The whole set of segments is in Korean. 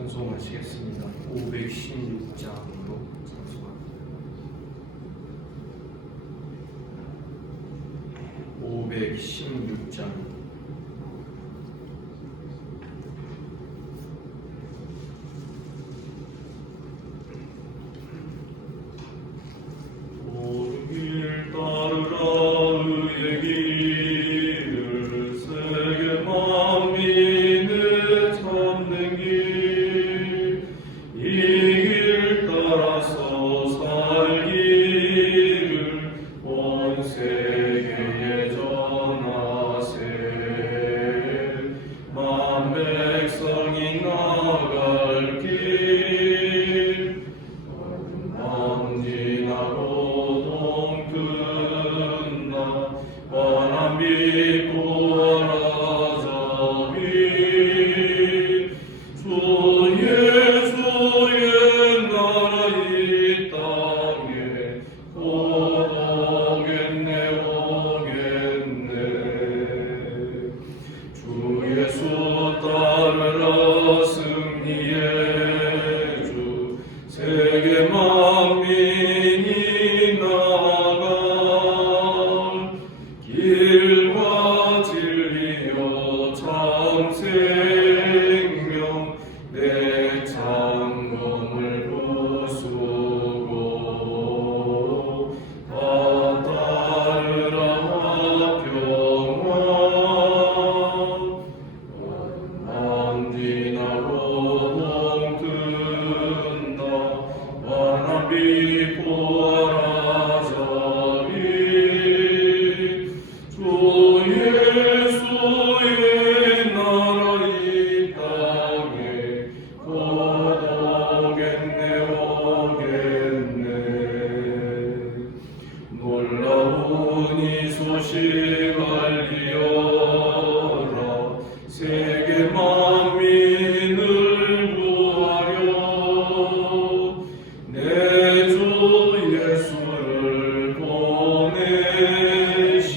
찬송하시겠습니다. 516장으로 찬송합니다. 516장. 오르길 따르라 의의 길을 세계 만민의 참된 길, 이 길 따라서 살기를 온 세계에 전하세. 만 백성이 나갈 길 먼지나고 동끝나 원한 믿고 알아서 빛. 주 예수의 나라 이 땅에 곧 오겠네 오겠네. 주 예수 따르라 승리의 주, 세계 만민이 나갈 길과 진리여 참 생명, 내 창검을 부수고 다 따르라 화평화. 먼지나고 동뜬다 원한 빛 보아라 저리. 주 예수의 나라 이 땅에 곧 오겠네 오겠네. 놀라운 이 소식 알리어라. 세계 만민을 구하려 내 주 예수를 보내신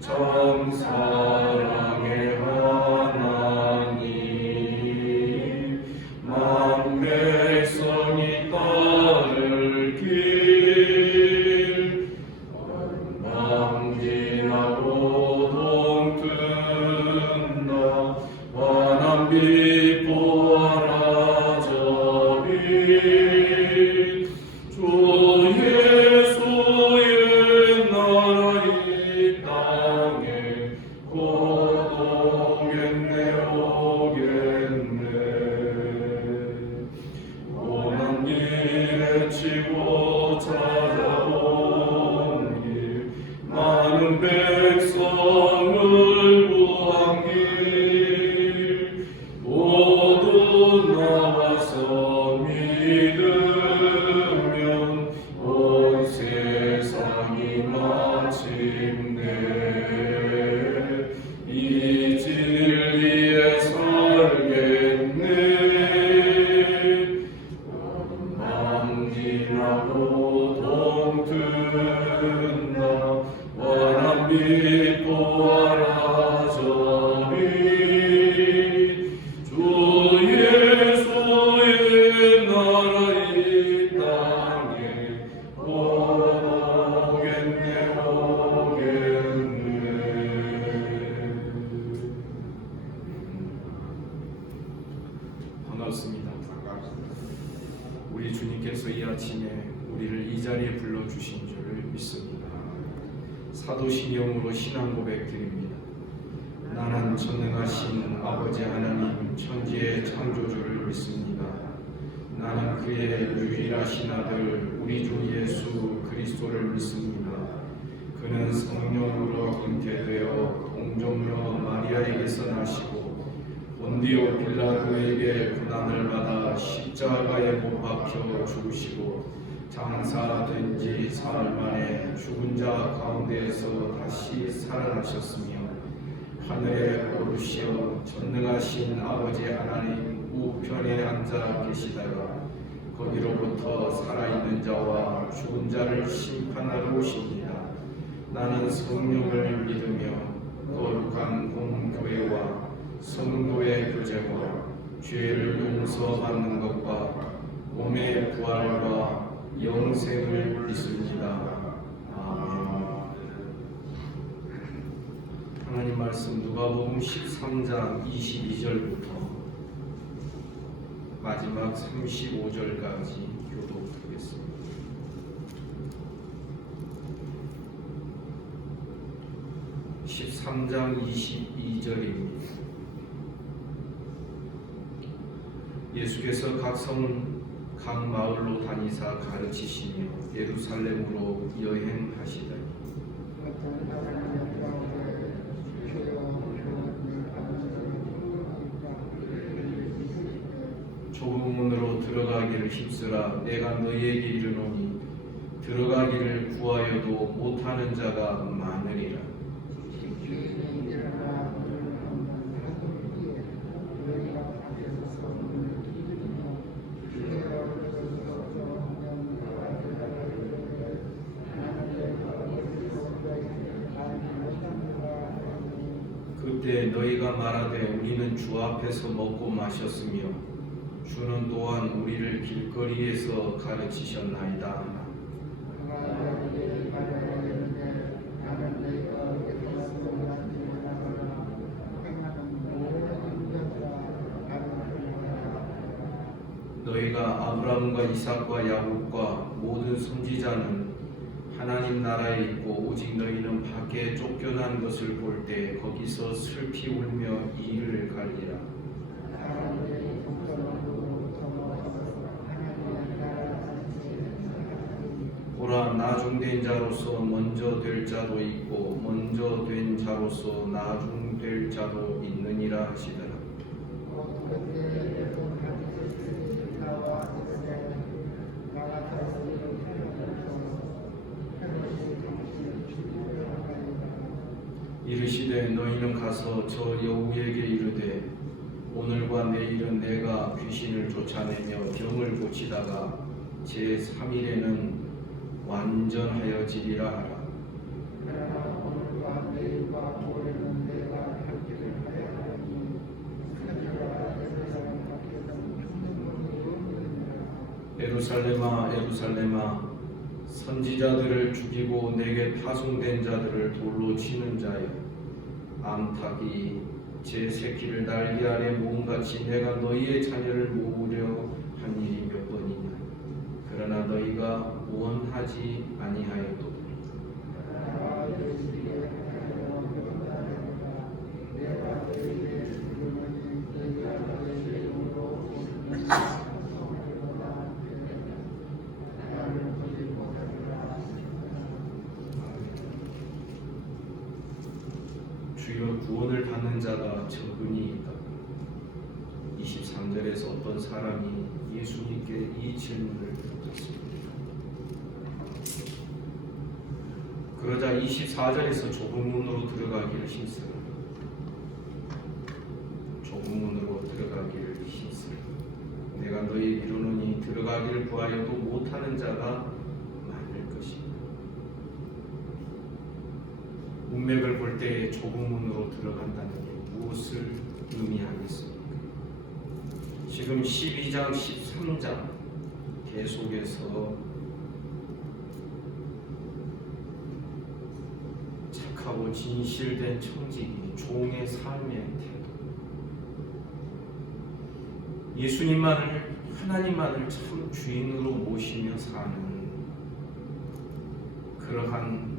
참 사랑의 하나님. 만 백성이 따를 길 먼지나고 동뜬다 환한 빛 보아라 저 빛. 주 예수의 나라 이 땅에 곧 오겠네 오겠네. 고난 길에 치고 찾아온 길, 많은 백성을 구한 길, 모두 나와서 믿으면 온 세상이 마침내 이 진리에 살겠네. 먼지나고 동뜬다 환한 빛 보아라 저 빛. 주 예수의 나라 이 땅에 곧 오겠네 오겠네. 반갑습니다. 우리 주님께서 이 아침에 우리를 이 자리에 불러주신 줄을 믿습니다. 사도신경으로 신앙 고백드립니다. 나는 전능하신 아버지 하나님 천지의 창조주를 믿습니다. 나는 그의 유일하신 아들 우리 주 예수 그리스도를 믿습니다. 그는 성령으로 잉태되어 동정녀 마리아에게서 나시고 본디오 빌라도에게 고난을 받아 십자가에 못 박혀 죽으시고 장사된 지 사흘 만에 죽은 자 가운데에서 다시 살아나셨으며 하늘에 오르시어 전능하신 아버지 하나님 우편에 앉아 계시다가 거기로부터 살아있는 자와 죽은 자를 심판하러 오십니다. 나는 성령을 믿으며 거룩한 공교회와 성도의 교제와 죄를 용서 용서받는 것과 몸의 부활과 영생을 믿습니다. 아멘. 하나님 말씀 누가복음 13장 22절부터 마지막 35절까지 교독하겠습니다. 13장 22절입니다. 예수께서 각 마을로 다니사 가르치시며 예루살렘으로 여행하시더니 좁은 문으로 들어가기를 힘쓰라. 내가 너희에게 이르노니 들어가기를 구하여도 못하는 자가 많으리라. 그때 너희가 말하되 우리는 주 앞에서 먹고 마셨으며 주는 또한 우리를 길거리에서 가르치셨나이다. 너희가 아브라함과 이삭과 야곱과 모든 선지자는 하나님 나라에 있고 오직 너희는 밖에 쫓겨난 것을 볼 때 거기서 슬피 울며 이를 갈리라. 보라, 나중된 자로서 먼저 될 자도 있고 먼저 된 자로서 나중될 자도 있느니라 하시더라. 이르시되 너희는 가서 저 여우에게 이르되 오늘과 내일은 내가 귀신을 쫓아내며 병을 고치다가 제3일에는 완전하여지리라 하라. 예루살렘아 예루살렘아 선지자들을 죽이고 내게 파송된 자들을 돌로 치는 자여, 암탉이 제 새끼를 날개 아래 모음같이 내가 너희의 자녀를 모으려 한 일이 몇 번이냐. 그러나 너희가 원하지 아니하였도다. 주여, 구원을 받는 자가 적은이 있다. 23절에서 어떤 사람이 예수님께 이 질문을 던졌습니다. 그러자 24절에서 좁은 문으로 들어가기를 힘쓰라. 좁은 문으로 들어가기를 힘쓰라. 내가 너희에게 이르노니 들어가기를 구하여도 못하는 자가 많을 것이다. 문맥을 볼 때 좁은 문으로 들어간다는 게 무엇을 의미하겠습니까? 지금 12장, 13장 계속해서 착하고 진실된 청지기, 종의 삶의 태도, 예수님만을, 하나님만을 참 주인으로 모시며 사는 그러한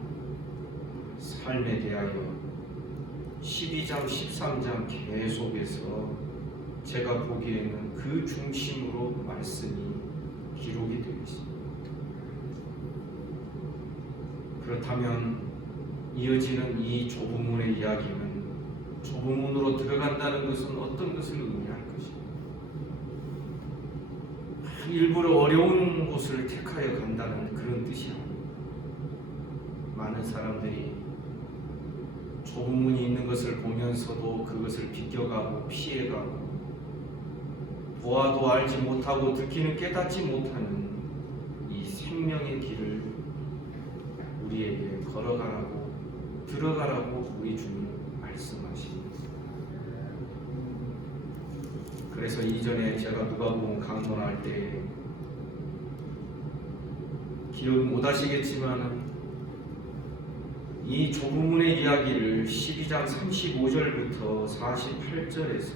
삶에 대하여 12장, 13장 계속해서 제가 보기에는 그 중심으로 말씀이 기록이 되어 있습니다. 그렇다면 이어지는 이 좁은 문의 이야기는 좁은 문으로 들어간다는 것은 어떤 것을 의미할 것입니다. 일부러 어려운 곳을 택하여 간다는 그런 뜻이 아닙니다. 많은 사람들이 좁은 문이 있는 것을 보면서도 그것을 비껴가고 피해가고 보아도 알지 못하고 듣기는 깨닫지 못하는 이 생명의 길을 우리에게 걸어가라고, 들어가라고 우리 주님 말씀하십니다. 그래서 이전에 제가 누가복음 강론할 때 기억 못 하시겠지만 이 조부문의 이야기를 12장 35절부터 48절에서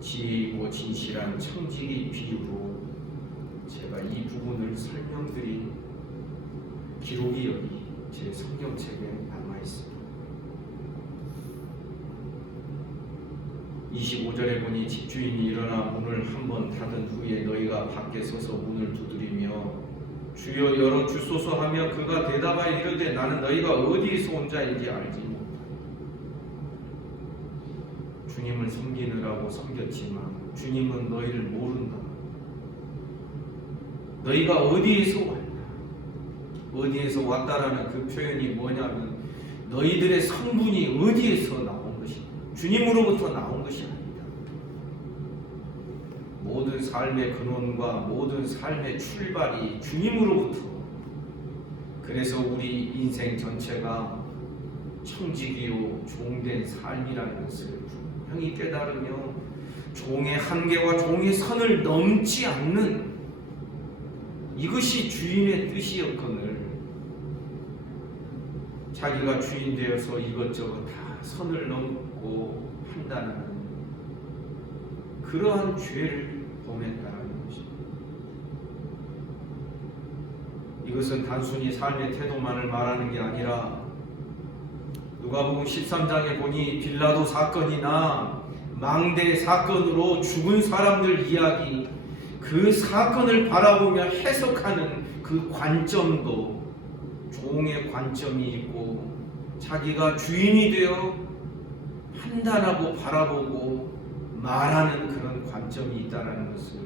지혜이고 진실한 청지기 비유로 제가 이 부분을 설명드린 기록이 여기 제 성경책에 남아있습니다. 25절에 보니 집주인이 일어나 문을 한번 닫은 후에 너희가 밖에 서서 문을 두드리며 주여 열어 주소서 하며 그가 대답하여 이르되 나는 너희가 어디에서 온 자인지 알지 못하니 주님을 섬기느라고 섬겼지만 주님은 너희를 모른다. 너희가 어디에서 왔다. 어디에서 왔다라는 그 표현이 뭐냐면 너희들의 성분이 어디에서 나온 것이다. 주님으로부터 나온 것이 아니다. 모든 삶의 근원과 모든 삶의 출발이 주님으로부터. 그래서 우리 인생 전체가 청지기요 종된 삶이라는 것을 분명히 깨달으며 종의 한계와 종의 선을 넘지 않는 이것이 주인의 뜻이었거늘 자기가 주인 되어서 이것저것 다 선을 넘고 판단하는 그러한 죄를 범했다는 것입니다. 이것은 단순히 삶의 태도만을 말하는 게 아니라 누가복음 13장에 보니 빌라도 사건이나 망대 사건으로 죽은 사람들 이야기 그 사건을 바라보며 해석하는 그 관점도 종의 관점이 있고 자기가 주인이 되어 판단하고 바라보고 말하는 그런 관점이 있다는 것을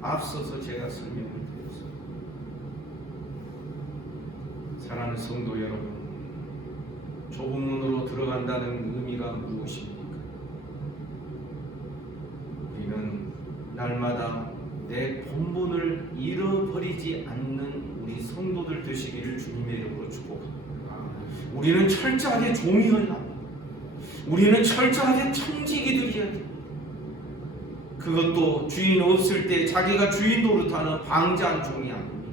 앞서서 제가 설명을 드렸습니다. 사랑하는 성도 여러분, 좁은 문으로 들어간다는 의미가 무엇입니까? 우리는 날마다 내 본분을 잃어버리지 않는 우리 성도들 되시기를 주님의 이름으로 축복합니다. 우리는 철저하게 종이어야 합니다. 우리는 철저하게 청지기들이어야 됩니다. 그것도 주인 없을 때 자기가 주인 노릇하는 방자한 종이 아닙니다.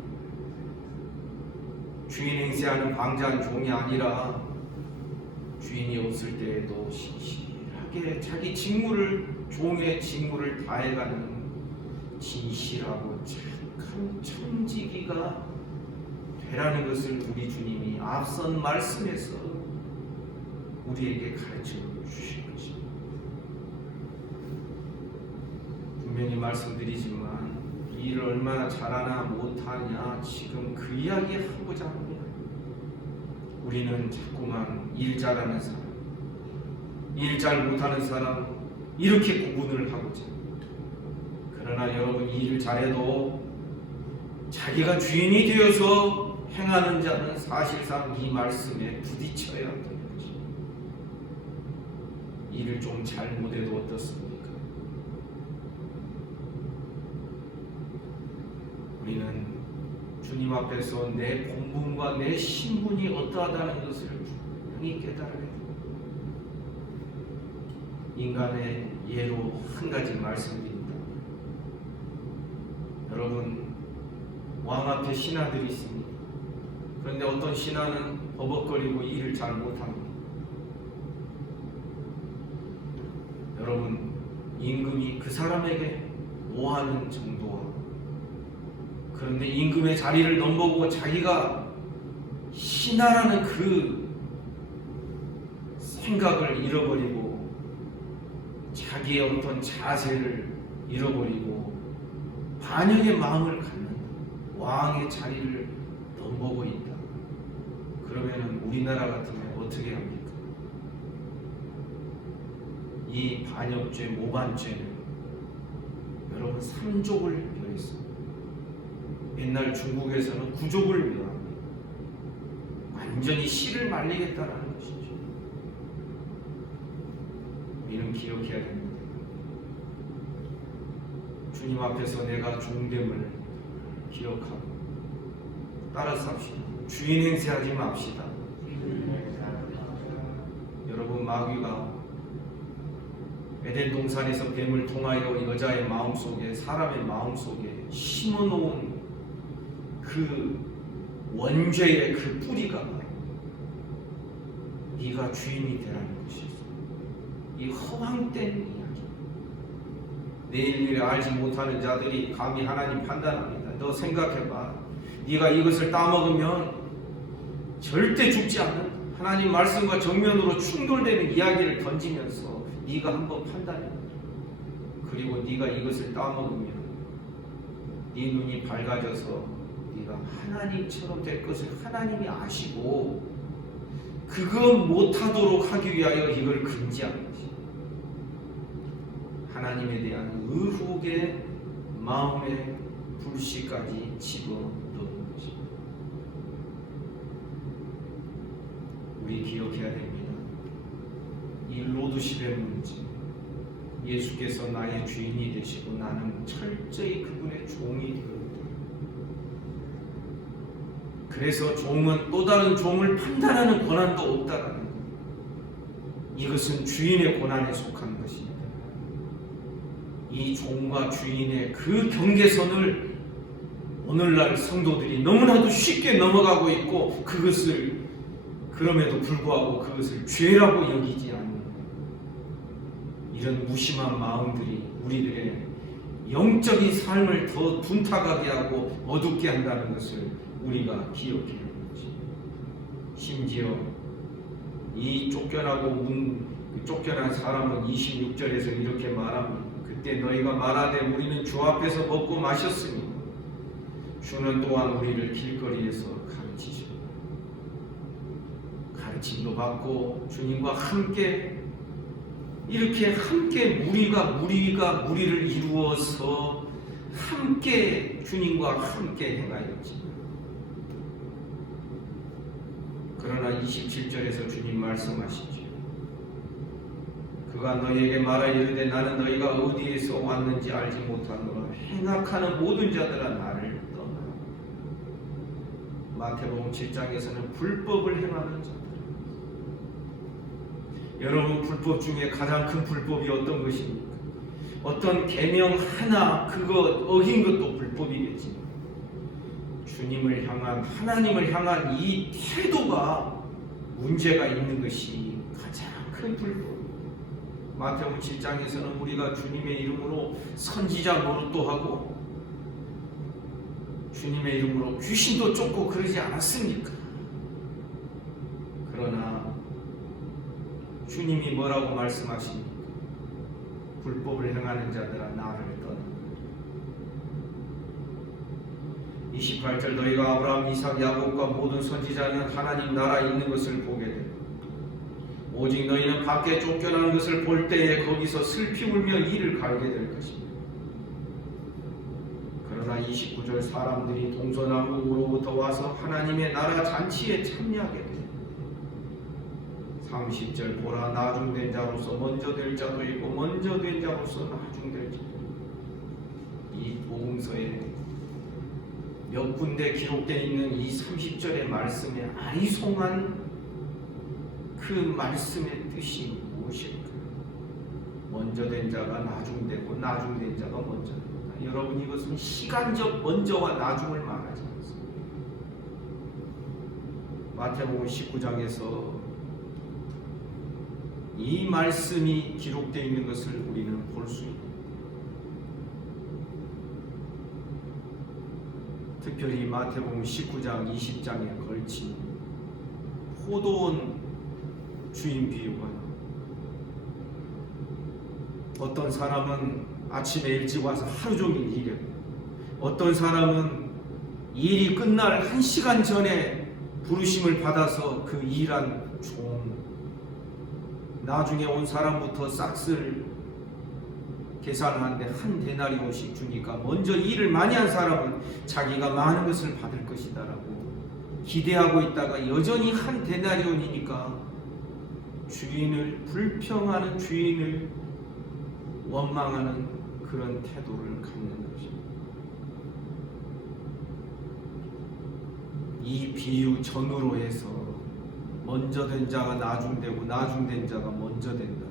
주인 행세하는 방자한 종이 아니라 주인이 없을 때에도 신실하게 자기 직무를 종의 직무를 다해가는 진실하고 착한 청지기가 되라는 것을 우리 주님이 앞선 말씀에서 우리에게 가르쳐 주신 것입니다. 분명히 말씀드리지만 이 일을 얼마나 잘하나 못하냐 지금 그 이야기 하고자 합니다. 우리는 자꾸만 일 잘하는 사람, 일 잘 못하는 사람 이렇게 구분을 하고자 합니다. 그러나 여러분 일을 잘해도 자기가 주인이 되어서 행하는 자는 사실상 이 말씀에 부딪혀야 한다는 것입니다. 일을 좀 잘못해도 어떻습니까? 우리는 주님 앞에서 내 본분과 내 신분이 어떠하다는 것을 분명히 깨달아야 합니다. 인간의 예로 한 가지 말씀드립니다. 여러분, 왕 앞에 신하들이 있습니다. 그런데 어떤 신하는 버벅거리고 일을 잘 못합니다. 여러분, 임금이 그 사람에게 오하는 정도와 그런데 임금의 자리를 넘보고 자기가 신하라는 그 생각을 잃어버리고 자기의 어떤 자세를 잃어버리고 반역의 마음을 갖는 왕의 자리를 넘보고 있다. 그러면 우리나라 같으면 어떻게 합니까? 이 반역죄, 모반죄는 여러분 3족을 멸했습니다. 옛날 중국에서는 9족을 멸합니다. 완전히 씨를 말리겠다라는 것이죠. 우리는 기억해야 됩니다. 주님 앞에서 내가 종됨을 기억하고 따라서 합시다. 주인 행세하지 맙시다. 여러분, 마귀가 에덴 동산에서 뱀을 통하여 여자의 마음속에, 사람의 마음속에 심어놓은 그 원죄의 그 뿌리가 네가 주인이 되라는 것이었어. 이 허황된 이야기. 내일 일을 알지 못하는 자들이 감히 하나님 판단합니다. 너 생각해봐. 네가 이것을 따먹으면 절대 죽지 않는, 하나님 말씀과 정면으로 충돌되는 이야기를 던지면서 네가 한번 판단해. 그리고 네가 이것을 따먹으면 네 눈이 밝아져서 네가 하나님처럼 될 것을 하나님이 아시고 그거 못하도록 하기 위하여 이걸 금지한 것이 하나님에 대한 의혹의 마음의 불씨까지 집어넣는 것입니다. 우리 기억해야 됩니다. 이 로드십의 문제, 예수께서 나의 주인이 되시고 나는 철저히 그분의 종이 되었다. 그래서 종은 또 다른 종을 판단하는 권한도 없다라는 것. 이것은 주인의 권한에 속한 것입니다. 이 종과 주인의 그 경계선을 오늘날 성도들이 너무나도 쉽게 넘어가고 있고, 그것을 그럼에도 불구하고 그것을 죄라고 여기지 않는 이런 무심한 마음들이 우리들의 영적인 삶을 더 둔탁하게 하고 어둡게 한다는 것을 우리가 기억해야 합니다. 심지어 이 쫓겨난 사람은 26절에서 이렇게 말합니다. 그때 너희가 말하되 우리는 주 앞에서 먹고 마셨으니 주는 또한 우리를 길거리에서 가르치시고, 가르침도 받고 주님과 함께 이렇게 함께 무리를 이루어서 함께 주님과 함께 행하였지. 그러나 27절에서 주님 말씀하시죠. 그가 너희에게 말하 이르되 나는 너희가 어디에서 왔는지 알지 못하노라. 행악하는 모든 자들아 나를 떠나라. 마태복음 7장에서는 불법을 행하는 자들. 여러분, 불법 중에 가장 큰 불법이 어떤 것입니까? 어떤 계명 하나 그거 어긴 것도 불법이겠지. 주님을 향한, 하나님을 향한 이 태도가 문제가 있는 것이 가장 큰 불법. 마태복음 7장에서는 우리가 주님의 이름으로 선지자 노릇도 하고 주님의 이름으로 귀신도 쫓고 그러지 않았습니까? 그러나 주님이 뭐라고 말씀하십니까? 불법을 행하는 자들아 나를 떠나. 28절 너희가 아브라함, 이삭, 야곱과 모든 선지자는 하나님 나라에 있는 것을 보게 되고 오직 너희는 밖에 쫓겨나는 것을 볼 때에 거기서 슬피 울며 이를 갈게 될 것입니다. 그러나 29절 사람들이 동서남북으로부터 와서 하나님의 나라 잔치에 참여하게 됩니다. 30절 보라 나중된 자로서 먼저 될 자도 있고 먼저 된 자로서 나중될 자도 있고. 이 복음서에 몇 군데 기록되어 있는 이 30절의 말씀에 아리송한 그 말씀의 뜻이 무엇일까? 먼저 된 자가 나중되고 나중된 자가 먼저 된다. 여러분, 이것은 시간적 먼저와 나중을 말하지 않습니다. 마태복음 19장에서 이 말씀이 기록되어 있는 것을 우리는 볼 수 있습니다. 특별히 마태복음 19장, 20장에 걸친 포도원 주인 비유가, 어떤 사람은 아침에 일찍 와서 하루 종일 일했고 어떤 사람은 일이 끝날 1시간 전에 부르심을 받아서 그 일한 종, 나중에 온 사람부터 싹쓸 계산하는데 한 데나리온씩 주니까 먼저 일을 많이 한 사람은 자기가 많은 것을 받을 것이다 라고 기대하고 있다가 여전히 한 데나리온이니까 주인을 불평하는, 주인을 원망하는 그런 태도를 갖는 것입니다. 이 비유 전후로 해서 먼저 된 자가 나중되고 나중된 자가 먼저 된다.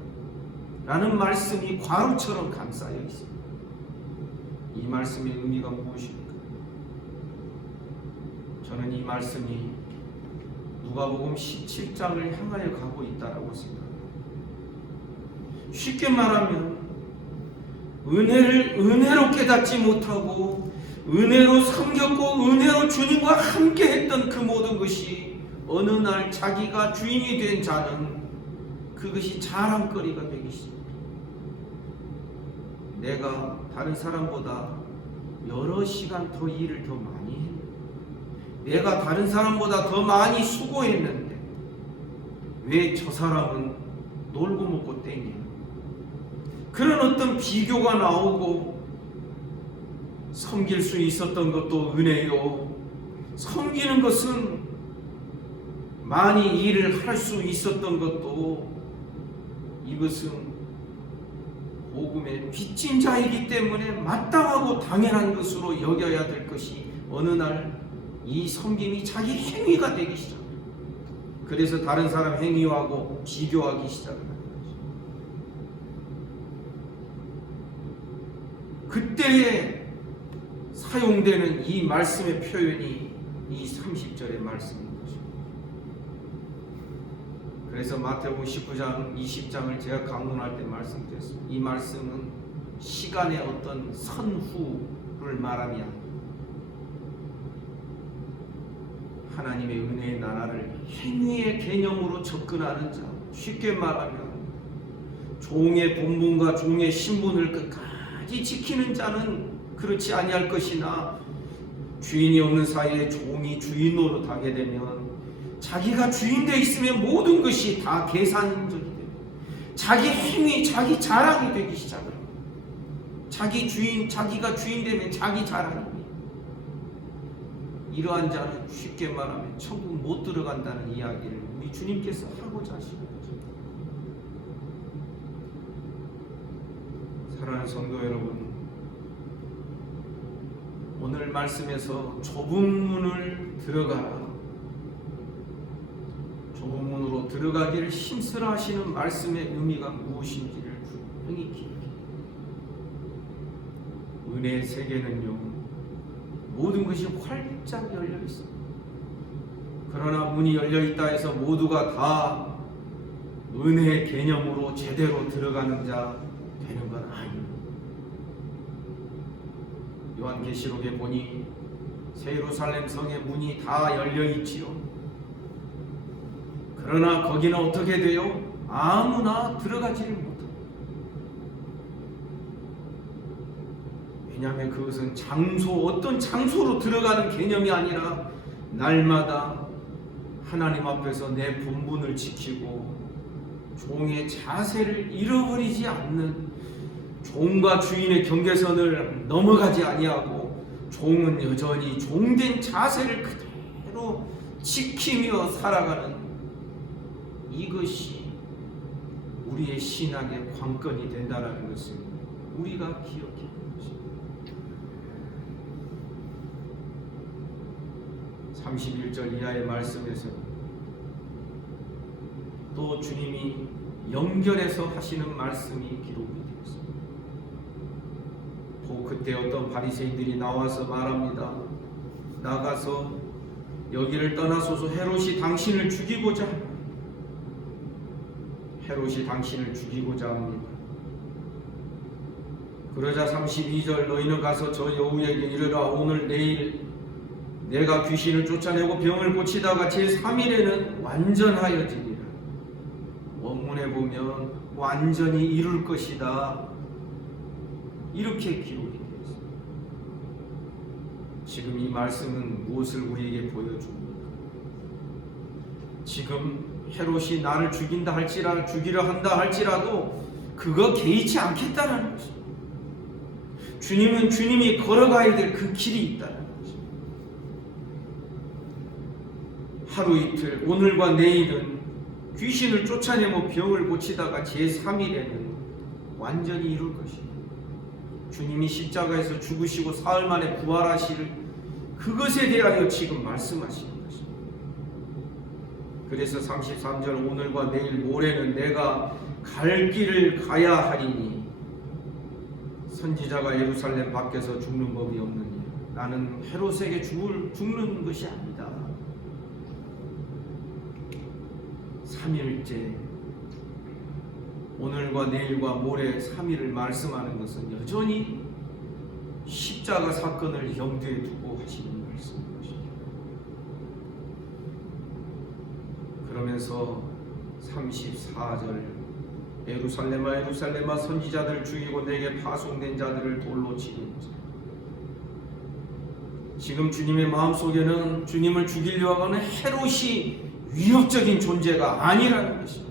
라는 말씀이 과로처럼 감싸여 있습니다. 이 말씀의 의미가 무엇입니까? 저는 이 말씀이 누가복음 17장을 향하여 가고 있다라고 생각합니다. 쉽게 말하면 은혜를 은혜로 깨닫지 못하고 은혜로 섬겼고 은혜로 주님과 함께 했던 그 모든 것이 어느 날 자기가 주인이 된 자는 그것이 자랑거리가 되기 시작합니다. 내가 다른 사람보다 여러 시간 더 일을 더 많이 했는데, 내가 다른 사람보다 더 많이 수고했는데 왜 저 사람은 놀고 먹고 땡이야? 그런 어떤 비교가 나오고, 섬길 수 있었던 것도 은혜요, 섬기는 것은 많이 일을 할 수 있었던 것도 이것은 복음의 빚진 자이기 때문에 마땅하고 당연한 것으로 여겨야 될 것이 어느 날 이 섬김이 자기 행위가 되기 시작합니다. 그래서 다른 사람 행위하고 비교하기 시작합니다. 그때에 사용되는 이 말씀의 표현이 이 30절의 말씀인 것입니다. 그래서 마태복음 19장, 20장을 제가 강론할 때 말씀드렸습니다. 이 말씀은 시간의 어떤 선후를 말하지 않고 하나님의 은혜의 나라를 행위의 개념으로 접근하는 자, 쉽게 말하면 종의 본분과 종의 신분을 끝까지 지키는 자는 그렇지 아니할 것이나, 주인이 없는 사이에 종이 주인 노릇하게 되면 자기가 주인 돼 있으면 모든 것이 다 계산적이 됩니다. 자기 행위, 자기 자랑이 되기 시작합니다. 자기가 주인 되면 자기 자랑입니다. 이러한 자는 쉽게 말하면 천국 못 들어간다는 이야기를 우리 주님께서 하고자 하시는 거죠. 사랑하는 성도 여러분, 오늘 말씀에서 좁은 문을 들어가라, 좁은 문으로 들어가기를 힘쓰라 하시는 말씀의 의미가 무엇인지를 분명히 기억해요. 은혜의 세계는요, 모든 것이 활짝 열려 있습니다. 그러나 문이 열려 있다 해서 모두가 다 은혜의 개념으로 제대로 들어가는 자 되는 건 아닙니다. 요한계시록에 보니 새 예루살렘 성의 문이 다 열려 있지요. 그러나 거기는 어떻게 돼요? 아무나 들어가지를 못합니다. 왜냐하면 그것은 어떤 장소로 들어가는 개념이 아니라 날마다 하나님 앞에서 내 본분을 지키고 종의 자세를 잃어버리지 않는, 종과 주인의 경계선을 넘어가지 아니하고 종은 여전히 종된 자세를 그대로 지키며 살아가는, 이것이 우리의 신앙의 관건이 된다는 것을 우리가 기억해야 합니다. 31절 이하의 말씀에서 또 주님이 연결해서 하시는 말씀이 기록이 되었습니다. 그때 어떤 바리새인들이 나와서 말합니다. 나가서 여기를 떠나소서, 헤롯이 당신을 죽이고자 합니다. 그러자 32절, 너희는 가서 저 여우에게 이르라, 오늘 내일 내가 귀신을 쫓아내고 병을 고치다가 제3일에는 완전하여지리라. 원문에 보면 완전히 이룰 것이다, 이렇게 기록이 되어 있습니다. 지금 이 말씀은 무엇을 우리에게 보여줍니까? 지금 헤롯이 나를 죽이려 한다 할지라도 그거 개의치 않겠다는 것입니다. 주님은 주님이 걸어가야 될 그 길이 있다는 것입니다. 하루 이틀, 오늘과 내일은 귀신을 쫓아내고 병을 고치다가 제3일에는 완전히 이룰 것입니다. 주님이 십자가에서 죽으시고 사흘 만에 부활하실 그것에 대하여 지금 말씀하시는 것입니다. 그래서 33절 오늘과 내일 모레는 내가 갈 길을 가야 하리니 선지자가 예루살렘 밖에서 죽는 법이 없느니 나는 헤롯에게 죽는 것이 아니다. 3일째 오늘과 내일과 모레 3일을 말씀하는 것은 여전히 십자가 사건을 염두에 두고 하시는 말씀입니다. 그러면서 34절 예루살렘아 예루살렘아 선지자들 죽이고 내게 파송된 자들을 돌로 치는 자. 지금 주님의 마음속에는 주님을 죽이려고 하는 헤롯이 위협적인 존재가 아니라는 것입니다.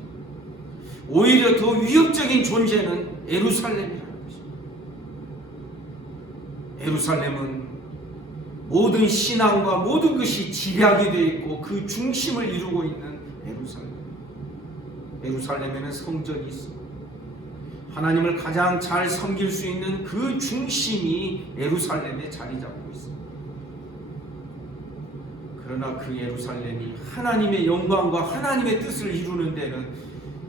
오히려 더 위협적인 존재는 예루살렘이라는 것입니다. 예루살렘은 모든 신앙과 모든 것이 집약이 되어 있고 그 중심을 이루고 있는 예루살렘. 예루살렘에는 성전이 있습니다. 하나님을 가장 잘 섬길 수 있는 그 중심이 예루살렘에 자리 잡고 있습니다. 그러나 그 예루살렘이 하나님의 영광과 하나님의 뜻을 이루는 데는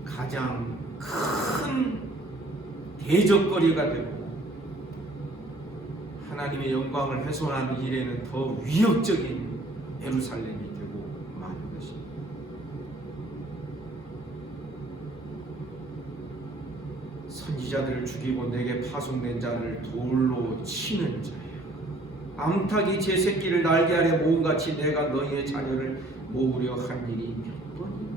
가장 큰 대적거리가 되고 하나님의 영광을 훼손하는 일에는 더 위협적인 예루살렘이 되고 마는 것입니다. 선지자들을 죽이고 내게 파송된 자를 돌로 치는 자야. 암탉이 제 새끼를 날개 아래 모음같이 내가 너희의 자녀를 모으려 한 일이 몇 번이나.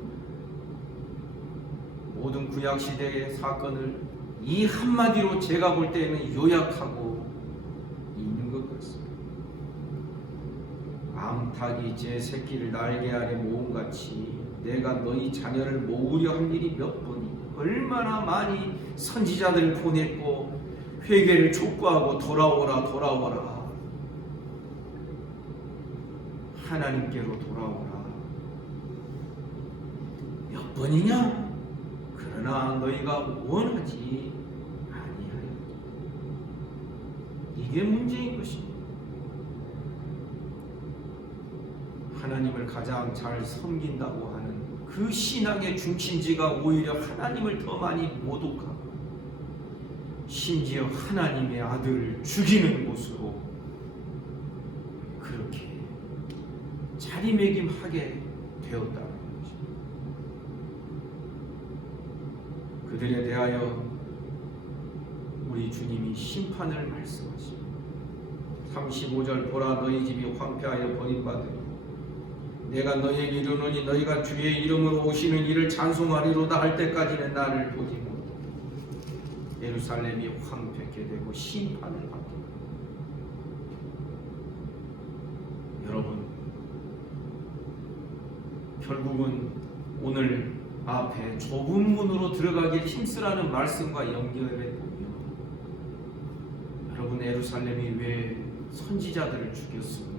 모든 구약시대의 사건을 이 한마디로 제가 볼 때에는 요약하고 있는 것 같습니다. 암탉이 제 새끼를 날개 아래 모음같이 내가 너희 자녀를 모으려 한 일이 몇 번이나. 얼마나 많이 선지자들을 보냈고 회개를 촉구하고 돌아오라 하나님께로 돌아오라. 몇 번이냐? 그러나 너희가 원하지 아니하여. 이게 문제인 것입니다. 하나님을 가장 잘 섬긴다고 하는 그 신앙의 중심지가 오히려 하나님을 더 많이 모독하고 심지어 하나님의 아들을 죽이는 곳으로 그렇게 자리매김하게 되었다는 것입니다. 그들에 대하여 우리 주님이 심판을 말씀하십니다. 35절 보라 너희 집이 황폐하여 버림받으니 내가 너희에게 이르노니 너희가 주의 이름으로 오시는 이를 찬송하리로다 할 때까지는 나를 보지 못하고 예루살렘이 황폐케 되고 심판을 받게 됩니다. 여러분 결국은 오늘 앞에 좁은 문으로 들어가길 힘쓰라는 말씀과 연결해 보면 여러분 예루살렘이 왜 선지자들을 죽였습니까?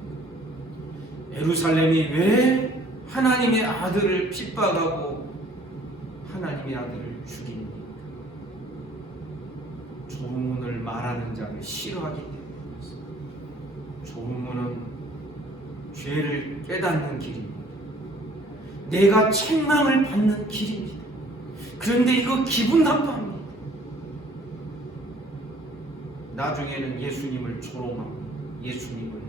예루살렘이 왜 하나님의 아들을 핍박하고 하나님의 아들을 죽입니까? 좁은 문을 말하는 자를 싫어하기 때문입니다. 좁은 문은 죄를 깨닫는 길입니다. 내가 책망을 받는 길입니다. 그런데 이거 기분 나빠합니다. 나중에는 예수님을 조롱합니다. 예수님을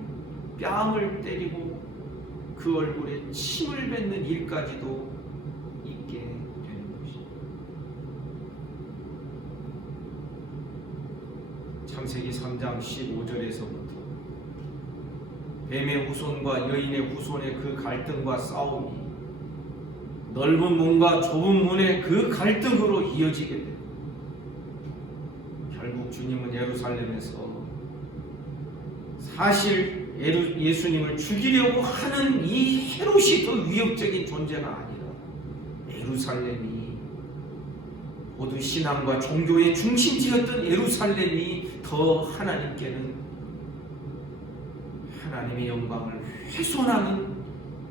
뺨을 때리고 그 얼굴에 침을 뱉는 일까지도 있게 되는 것입니다. 창세기 3장 15절에서부터 뱀의 후손과 여인의 후손의 그 갈등과 싸움이 넓은 문과 좁은 문의 그 갈등으로 이어지게 됩니다. 결국 주님은 예루살렘에서 사실 예수님을 죽이려고 하는 이 헤롯이 더 위협적인 존재가 아니라 예루살렘이 모든 신앙과 종교의 중심지였던 예루살렘이 더 하나님께는 하나님의 영광을 훼손하는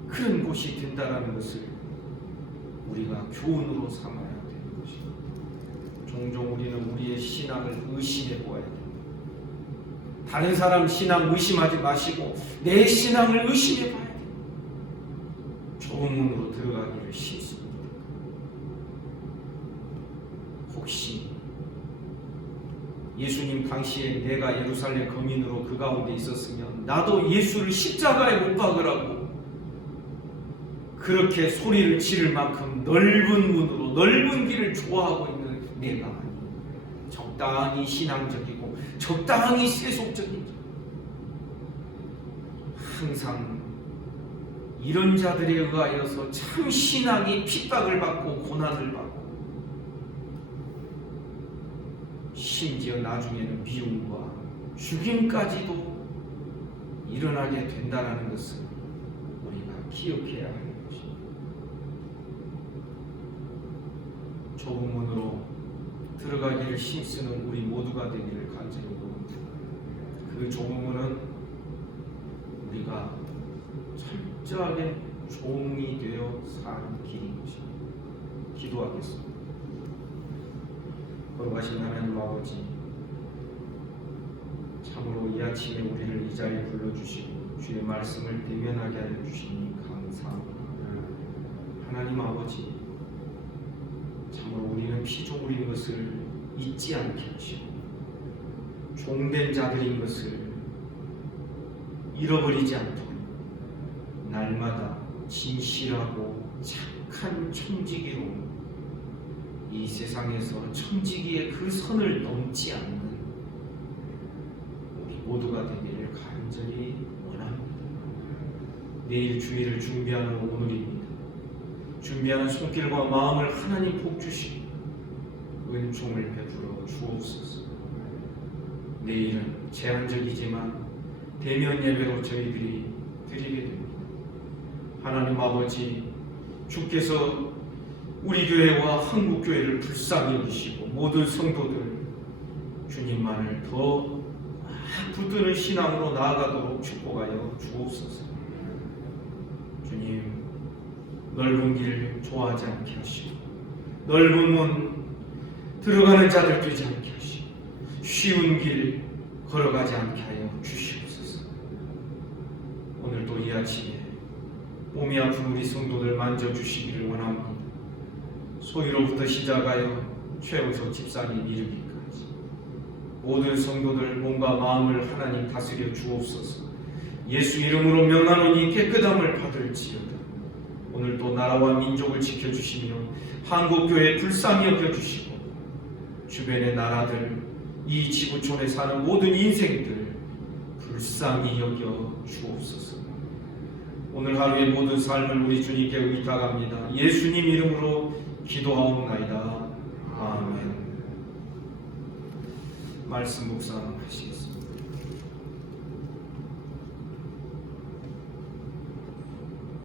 그런 곳이 된다라는 것을 우리가 교훈으로 삼아야 되는 것입니다. 종종 우리는 우리의 신앙을 의심해 보아야 됩니다. 다른 사람 신앙 의심하지 마시고 내 신앙을 의심해 봐야 됩니다. 좁은 좁은 문으로 들어가기를 싫습니다. 혹시 예수님 당시에 내가 예루살렘 거민으로 그 가운데 있었으면 나도 예수를 십자가에 못 박으라고 그렇게 소리를 지를 만큼 넓은 문으로 넓은 길을 좋아하고 있는 내가 아니, 적당히 신앙적이고 적당히 세속적이죠. 항상 이런 자들에 의하여서 참 신앙이 핍박을 받고 고난을 받고 심지어 나중에는 미움과 죽임까지도 일어나게 된다는 것을 우리가 기억해야 하는 것입니다. 좁은 문으로 들어가기를 힘쓰는 우리 모두가 되기를 간절히 원합니다. 그 좁은 문은 우리가 철저하게 종이 되어 사는 길인 것입니다. 기도하겠습니다. 거룩하신 하나님 아버지, 참으로 이 아침에 우리를 이 자리에 불러주시고 주의 말씀을 대면하게 하여 주시니 감사합니다. 하나님 아버지, 참으로 우리는 피조물인 것을 잊지 않게 하시고 종된 자들인 것을 잃어버리지 않도록 날마다 진실하고 착한 청지기로 이 세상에서 청지기의 그 선을 넘지 않는 우리 모두가 되기를 간절히 원합니다. 내일 주일을 준비하는 오늘입니다. 준비하는 손길과 마음을 하나님 복 주시고 은총을 베풀어 주옵소서. 내일은 제한적이지만 대면 예배로 저희들이 드리게 됩니다. 하나님 아버지, 주께서 우리 교회와 한국 교회를 불쌍히 여기시고 모든 성도들 주님만을 더 붙드는 신앙으로 나아가도록 축복하여 주옵소서. 주님, 넓은 길 좋아하지 않게 하시고 넓은 문 들어가는 자들 되지 않게 하시고 쉬운 길 걸어가지 않게 하여 주시옵소서. 오늘도 이 아침에 몸이 아픈 우리 성도들 만져주시기를 원합니다. 소위로부터 시작하여 최우석 집사님 이르기까지 모든 성도들 몸과 마음을 하나님 다스려 주옵소서. 예수 이름으로 명하노니 깨끗함을 받을지어다. 오늘도 나라와 민족을 지켜주시며 한국교회 불쌍히 여겨주시고 주변의 나라들, 이 지구촌에 사는 모든 인생들 불쌍히 여겨 주옵소서. 오늘 하루의 모든 삶을 우리 주님께 의탁합니다. 예수님 이름으로 기도하옵나이다. 아멘. 말씀 묵상하시겠습니다.